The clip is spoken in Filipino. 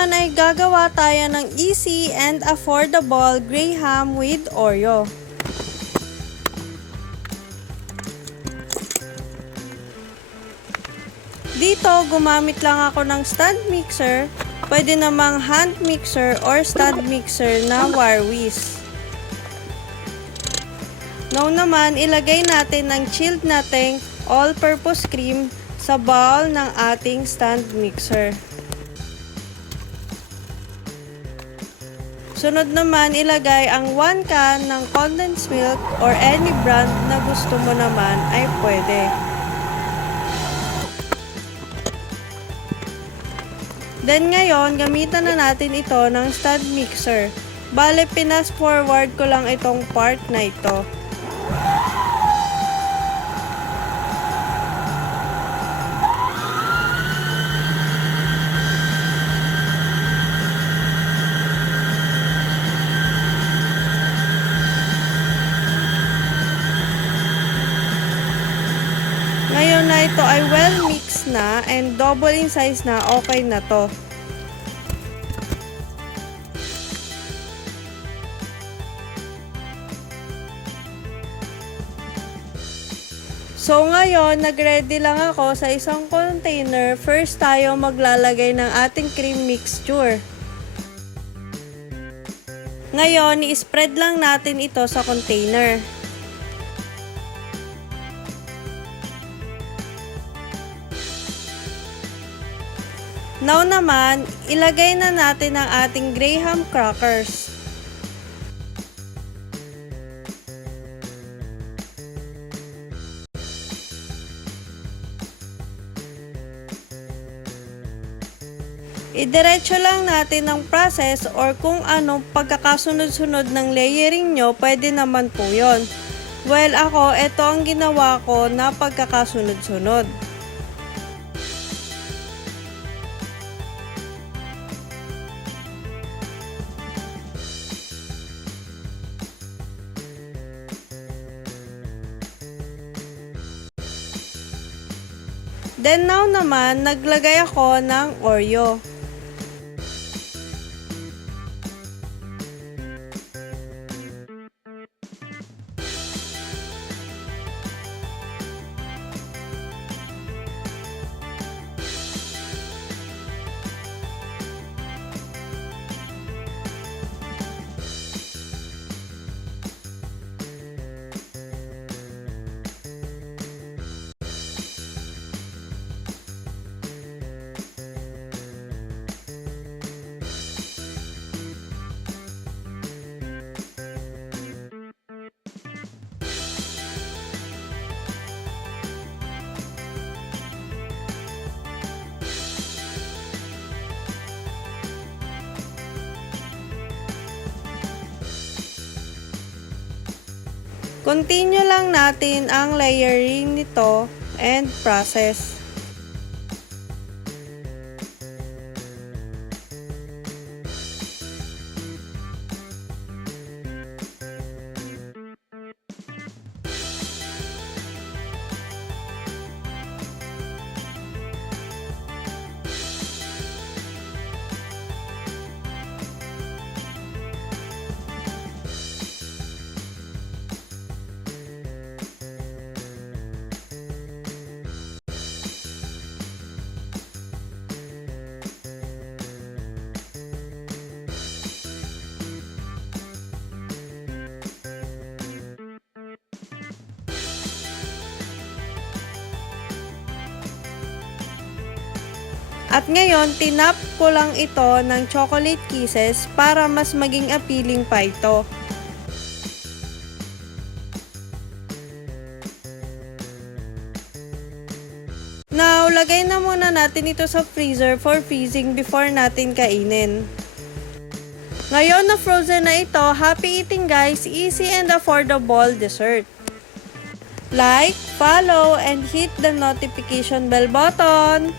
naman ay gagawa tayo ng easy and affordable Graham with Oreo. Dito, gumamit lang ako ng stand mixer. Pwede namang hand mixer or stand mixer na wire whisk. Now naman, ilagay natin ng chilled nating all-purpose cream sa bowl ng ating stand mixer. Sunod naman, ilagay ang 1 can ng condensed milk or any brand na gusto mo naman ay pwede. Then ngayon, gamitan na natin ito ng stand mixer. Bale, pinas forward ko lang itong part na ito. Ngayon na ito ay well mixed na and double in size na, okay na to. So ngayon, nag-ready lang ako sa isang container. First tayo maglalagay ng ating cream mixture. Ngayon, i-spread lang natin ito sa container. Now naman, ilagay na natin ang ating Graham crackers. Idiretso lang natin ang process or kung anong pagkakasunod-sunod ng layering nyo, pwede naman po yun. Well, ako, ito ang ginawa ko na pagkakasunod-sunod. Then now naman, naglagay ako ng Oreo. Continue lang natin ang layering nito and process. At ngayon, tinap ko lang ito ng chocolate kisses para mas maging appealing pa ito. Now, lagay na muna natin ito sa freezer for freezing before natin kainin. Ngayon na frozen na ito, happy eating guys! Easy and affordable dessert. Like, follow, and hit the notification bell button.